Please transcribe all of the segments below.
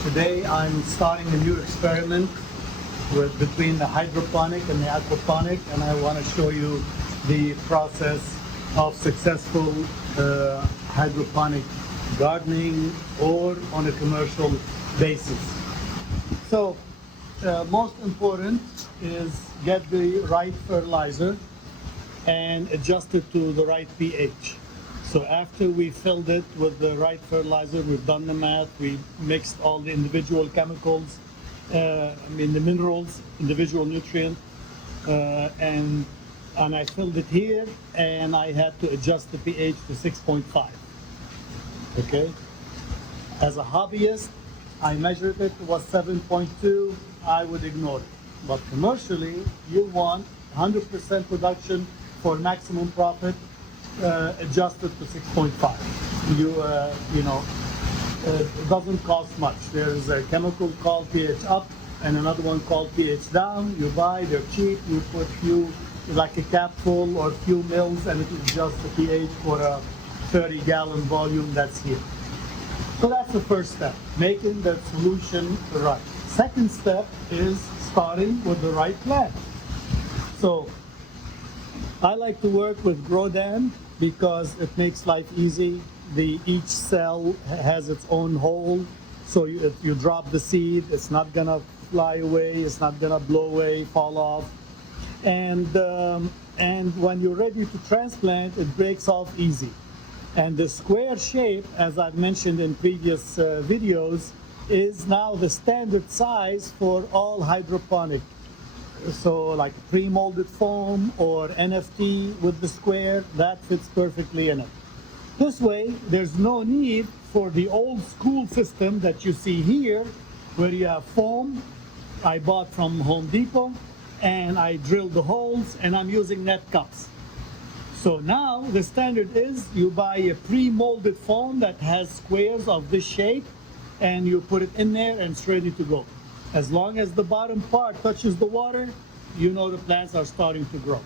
Today I'm starting a new experiment between the hydroponic and the aquaponic, and I want to show you the process of successful hydroponic gardening or on a commercial basis. So most important is get the right fertilizer and adjust it to the right pH. So after we filled it with the right fertilizer, we've done the math, we mixed all the individual chemicals, the minerals, individual nutrients, and I filled it here, and I had to adjust the pH to 6.5. Okay. As a hobbyist, I measured it was 7.2. I would ignore it. But commercially, you want 100% production for maximum profit. Adjusted to 6.5. It doesn't cost much. There's a chemical called pH up and another one called pH down. You buy, they're cheap. You put like a capful or few mils, and it adjusts the pH for a 30-gallon volume that's here. So that's the first step, making the solution right. Second step is starting with the right plant. So I like to work with Grodan because it makes life easy. Each cell has its own hole, so if you drop the seed, it's not gonna fly away, it's not gonna blow away, fall off. And when you're ready to transplant, it breaks off easy. And the square shape, as I've mentioned in previous videos, is now the standard size for all hydroponic. So like pre-molded foam or NFT with the square, that fits perfectly in it. This way, there's no need for the old school system that you see here, where you have foam I bought from Home Depot, and I drilled the holes, and I'm using net cups. So now the standard is you buy a pre-molded foam that has squares of this shape, and you put it in there and it's ready to go. As long as the bottom part touches the water, you know the plants are starting to grow.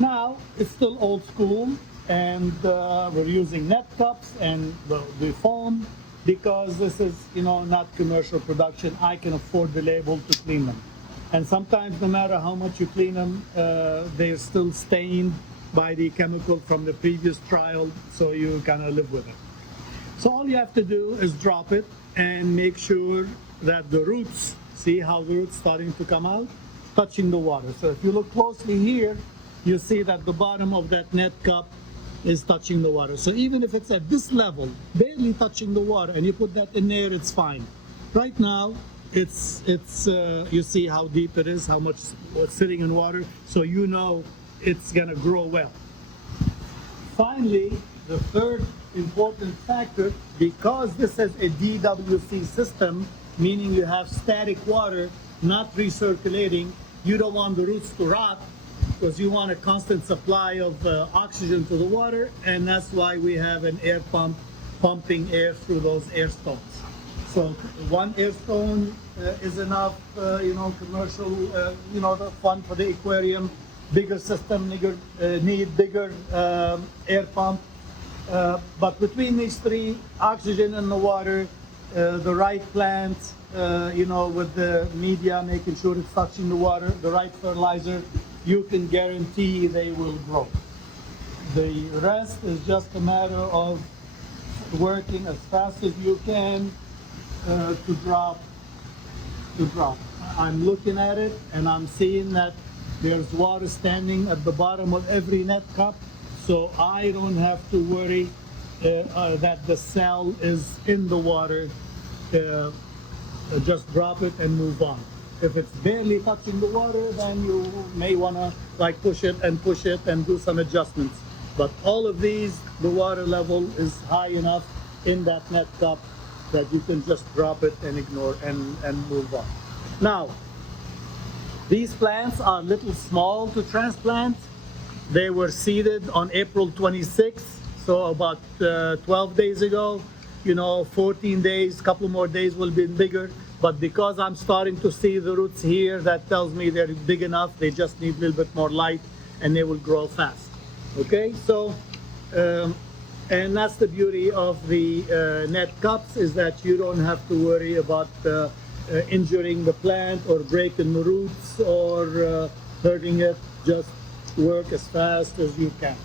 Now, it's still old school, and we're using net cups and the foam because this is, not commercial production. I can afford the label to clean them. And sometimes, no matter how much you clean them, they're still stained by the chemical from the previous trial, so you kind of live with it. So all you have to do is drop it and make sure that the roots, see how the roots starting to come out, touching the water. So if you look closely here, you see that the bottom of that net cup is touching the water. So even if it's at this level, barely touching the water, and you put that in there, it's fine. Right now, it's you see how deep it is, how much it's sitting in water, so you know it's gonna grow well. Finally, the third important factor, because this is a DWC system, meaning you have static water, not recirculating, you don't want the roots to rot because you want a constant supply of oxygen to the water, and that's why we have an air pump pumping air through those air stones. So one air stone is enough, commercial, the fun for the aquarium. Bigger system, need bigger air pump. But between these three, oxygen in the water, the right plant, with the media, making sure it's touching the water, the right fertilizer, you can guarantee they will grow. The rest is just a matter of working as fast as you can to drop. I'm looking at it, and I'm seeing that there's water standing at the bottom of every net cup, so I don't have to worry that the cell is in the water. Just drop it and move on. If it's barely touching the water, then you may want to push it and do some adjustments. But all of these, the water level is high enough in that net cup that you can just drop it and ignore and move on. Now, these plants are a little small to transplant. They were seeded on April 26th, so about 12 days ago. 14 days, couple more days will be bigger. But because I'm starting to see the roots here, that tells me they're big enough. They just need a little bit more light, and they will grow fast. Okay, so And that's the beauty of the net cups, is that you don't have to worry about injuring the plant or breaking the roots or hurting it. Just work as fast as you can.